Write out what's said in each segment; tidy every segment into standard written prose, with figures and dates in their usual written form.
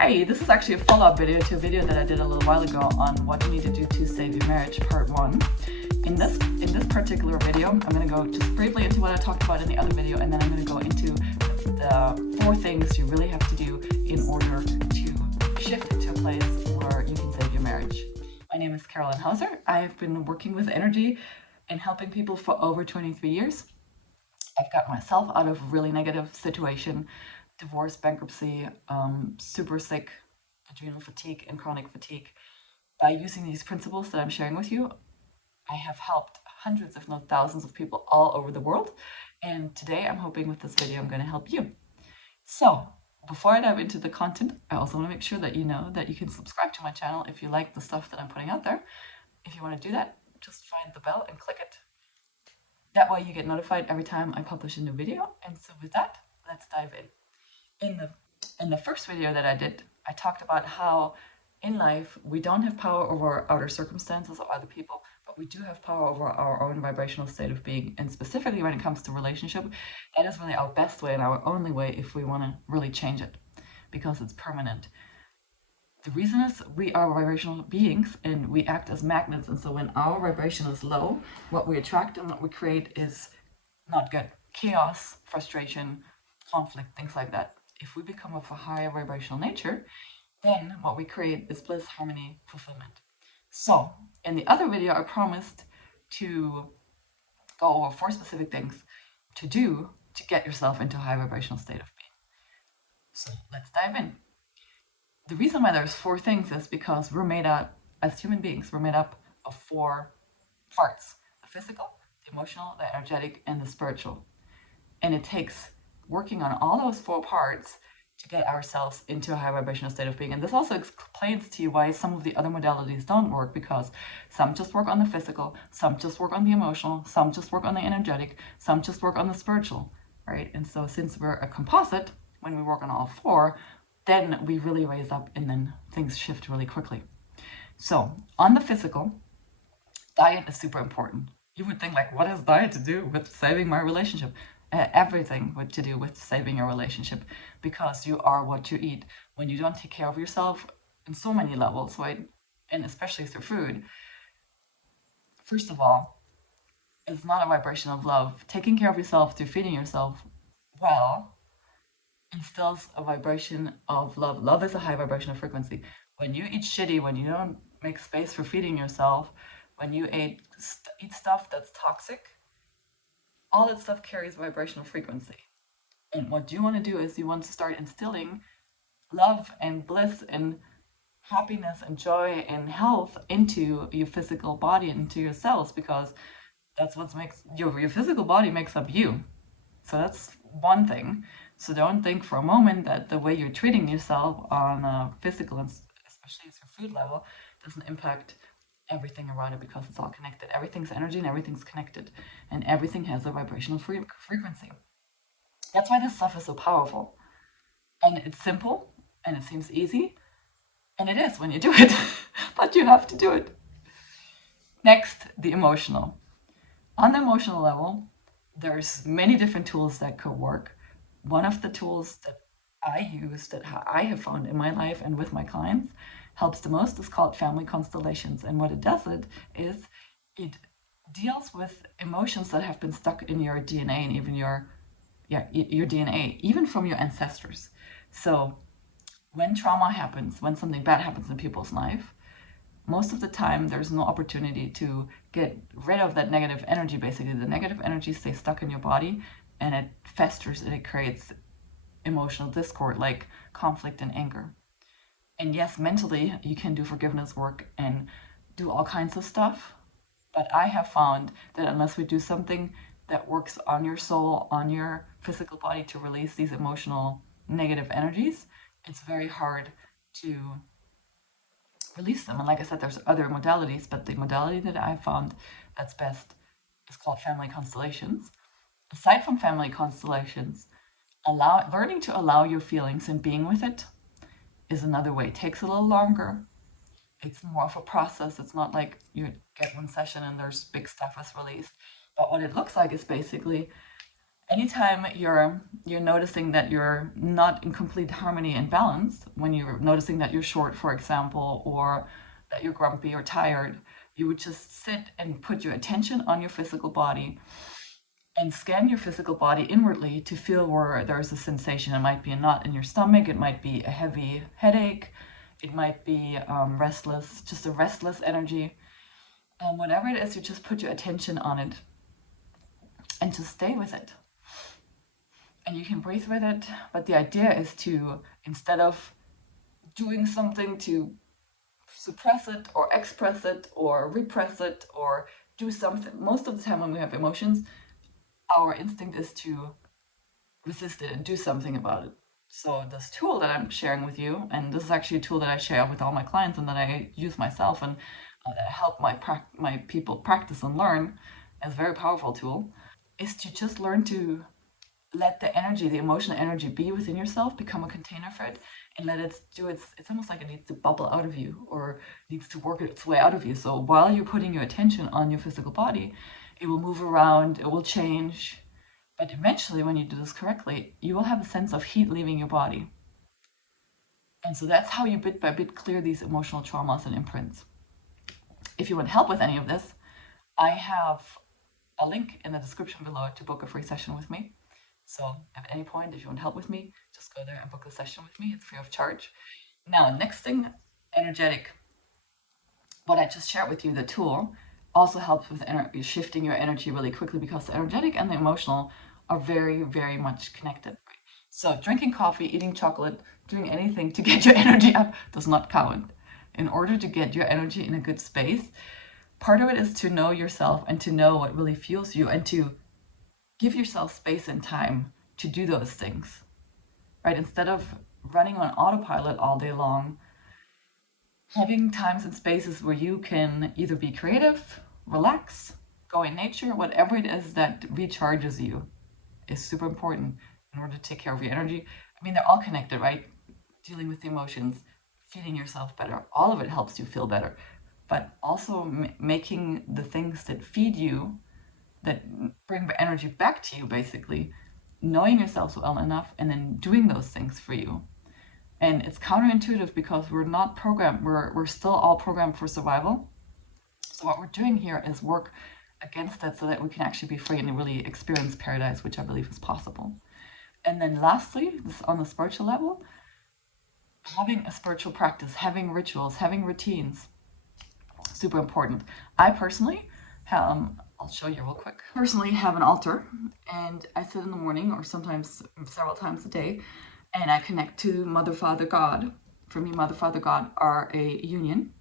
Hey, this is actually a follow-up video to a video that I did a little while ago on what you need to do to save your marriage, part 1. In this particular video, I'm going to go just briefly into what I talked about in the other video, and then I'm going to go into the 4 things you really have to do in order to shift into a place where you can save your marriage. My name is Carolin Hauser. I have been working with energy and helping people for over 23 years. I've got myself out of a really negative situation, divorce, bankruptcy, super sick, adrenal fatigue and chronic fatigue. By using these principles that I'm sharing with you, I have helped hundreds, if not thousands of people all over the world. And today I'm hoping with this video, I'm going to help you. So before I dive into the content, I also want to make sure that you know that you can subscribe to my channel if you like the stuff that I'm putting out there. If you want to do that, just find the bell and click it. That way you get notified every time I publish a new video. And so with that, let's dive in. In the first video that I did, I talked about how in life we don't have power over outer circumstances or other people, but we do have power over our own vibrational state of being. And specifically when it comes to relationship, that is really our best way and our only way if we want to really change it, because it's permanent. The reason is we are vibrational beings and we act as magnets. And so when our vibration is low, what we attract and what we create is not good. Chaos, frustration, conflict, things like that. If we become of a higher vibrational nature, then what we create is bliss, harmony, fulfillment. So in the other video, I promised to go over 4 specific things to do to get yourself into a high vibrational state of being. So let's dive in. The reason why there's 4 things is because we're made up, as human beings, we're made up of 4 parts: the physical, the emotional, the energetic, and the spiritual. And it takes working on all those 4 parts to get ourselves into a high vibrational state of being. And this also explains to you why some of the other modalities don't work, because some just work on the physical, some just work on the emotional, some just work on the energetic, some just work on the spiritual, right? And so since we're a composite, when we work on all 4, then we really raise up and then things shift really quickly. So on the physical, diet is super important. You would think, like, what has diet to do with saving my relationship? Everything to do with saving your relationship, because you are what you eat. When you don't take care of yourself in so many levels, right, and especially through food, first of all, it's not a vibration of love. Taking care of yourself through feeding yourself well instills a vibration of love. Love is a high vibrational frequency. When you eat shitty, when you don't make space for feeding yourself, when you eat stuff that's toxic, all that stuff carries vibrational frequency. And what you want to do is you want to start instilling love and bliss and happiness and joy and health into your physical body and into your cells, because that's what makes your physical body makes up you. So that's one thing. So don't think for a moment that the way you're treating yourself on a physical and especially at your food level doesn't impact everything around it, because it's all connected. Everything's energy and everything's connected, and everything has a vibrational frequency. That's why this stuff is so powerful, and it's simple and it seems easy, and it is when you do it, but you have to do it. Next, the emotional. On the emotional level, there's many different tools that could work. One of the tools that I use, that I have found in my life and with my clients, helps the most, is called family constellations. And what it does is it deals with emotions that have been stuck in your DNA and even your DNA, even from your ancestors. So when trauma happens, when something bad happens in people's life, most of the time there's no opportunity to get rid of that negative energy. Basically, the negative energy stays stuck in your body and it festers and it creates emotional discord, like conflict and anger. And yes, mentally, you can do forgiveness work and do all kinds of stuff. But I have found that unless we do something that works on your soul, on your physical body to release these emotional negative energies, it's very hard to release them. And like I said, there's other modalities, but the modality that I found that's best is called family constellations. Aside from family constellations, learning to allow your feelings and being with it is another way. It takes a little longer. It's more of a process. It's not like you get one session and there's big stuff is released. But what it looks like is basically anytime you're noticing that you're not in complete harmony and balance, when you're noticing that you're short, for example, or that you're grumpy or tired, you would just sit and put your attention on your physical body and scan your physical body inwardly to feel where there's a sensation. It might be a knot in your stomach, it might be a heavy headache, it might be restless, just a restless energy. Whatever it is, you just put your attention on it and just stay with it. And you can breathe with it, but the idea is to, instead of doing something to suppress it or express it or repress it or do something, most of the time when we have emotions, our instinct is to resist it and do something about it. So this tool that I'm sharing with you, and this is actually a tool that I share with all my clients and that I use myself and help my people practice and learn, as a very powerful tool, is to just learn to let the energy, the emotional energy, be within yourself, become a container for it, and let it do it's almost like it needs to bubble out of you or needs to work its way out of you. So while you're putting your attention on your physical body, it will move around, it will change. But eventually, when you do this correctly, you will have a sense of heat leaving your body. And so that's how you bit by bit clear these emotional traumas and imprints. If you want help with any of this, I have a link in the description below to book a free session with me. So at any point, if you want help with me, just go there and book a session with me. It's free of charge. Now, next thing, energetic. What I just shared with you, the tool, also helps with shifting your energy really quickly, because the energetic and the emotional are very, very much connected. So drinking coffee, eating chocolate, doing anything to get your energy up does not count. In order to get your energy in a good space, part of it is to know yourself and to know what really fuels you and to give yourself space and time to do those things, right? Instead of running on autopilot all day long, having times and spaces where you can either be creative, relax, go in nature, whatever it is that recharges you is super important in order to take care of your energy. I mean, they're all connected, right? Dealing with the emotions, feeding yourself better, all of it helps you feel better. But also making the things that feed you, that bring the energy back to you, basically, knowing yourself well enough and then doing those things for you. And it's counterintuitive because we're not programmed, we're still all programmed for survival. So what we're doing here is work against that so that we can actually be free and really experience paradise, which I believe is possible. And then lastly, this on the spiritual level, having a spiritual practice, having rituals, having routines, super important. I personally have, I'll show you real quick. Personally have an altar, and I sit in the morning or sometimes several times a day, and I connect to Mother, Father, God. For me, Mother, Father, God are a union.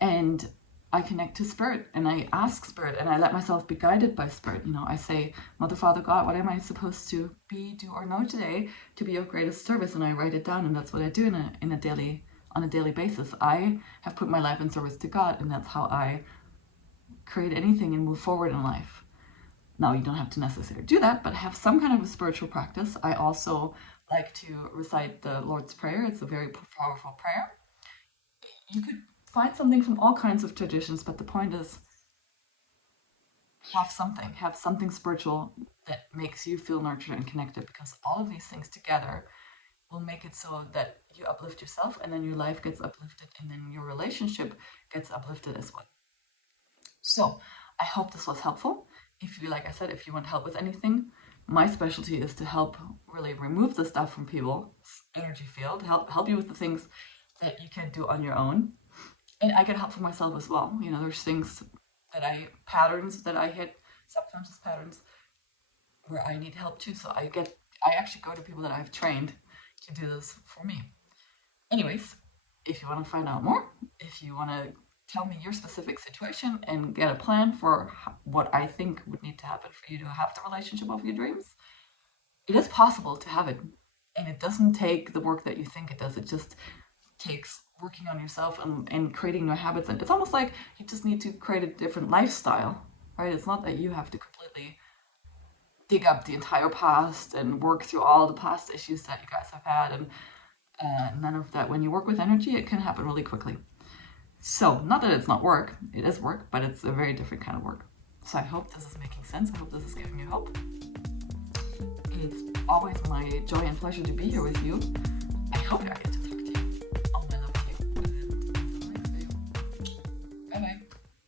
And I connect to Spirit, and I ask Spirit, and I let myself be guided by Spirit. You know, I say, Mother, Father, God, what am I supposed to be, do, or know today to be of greatest service? And I write it down, and that's what I do on a daily basis. I have put my life in service to God, and that's how I create anything and move forward in life. Now, you don't have to necessarily do that, but have some kind of a spiritual practice. I also like to recite the Lord's Prayer. It's a very powerful prayer. You could find something from all kinds of traditions, but the point is have something spiritual that makes you feel nurtured and connected, because all of these things together will make it so that you uplift yourself, and then your life gets uplifted, and then your relationship gets uplifted as well. So I hope this was helpful. If you, like I said, if you want help with anything, my specialty is to help really remove the stuff from people's energy field, help you with the things that you can do on your own. And I get help for myself as well. You know, there's things patterns that I hit, subconscious patterns, where I need help too. So I actually go to people that I've trained to do this for me. Anyways, if you want to find out more, if you want to tell me your specific situation and get a plan for what I think would need to happen for you to have the relationship of your dreams, it is possible to have it. And it doesn't take the work that you think it does. It just takes working on yourself and creating new habits. And it's almost like you just need to create a different lifestyle, right? It's not that you have to completely dig up the entire past and work through all the past issues that you guys have had, and none of that. When you work with energy, it can happen really quickly. So, not that it's not work, it is work, but it's a very different kind of work. So I hope this is making sense. I hope this is giving you hope. It's always my joy and pleasure to be here with you. I hope I get to talk to you. All my love to you. And until the next video. Bye bye.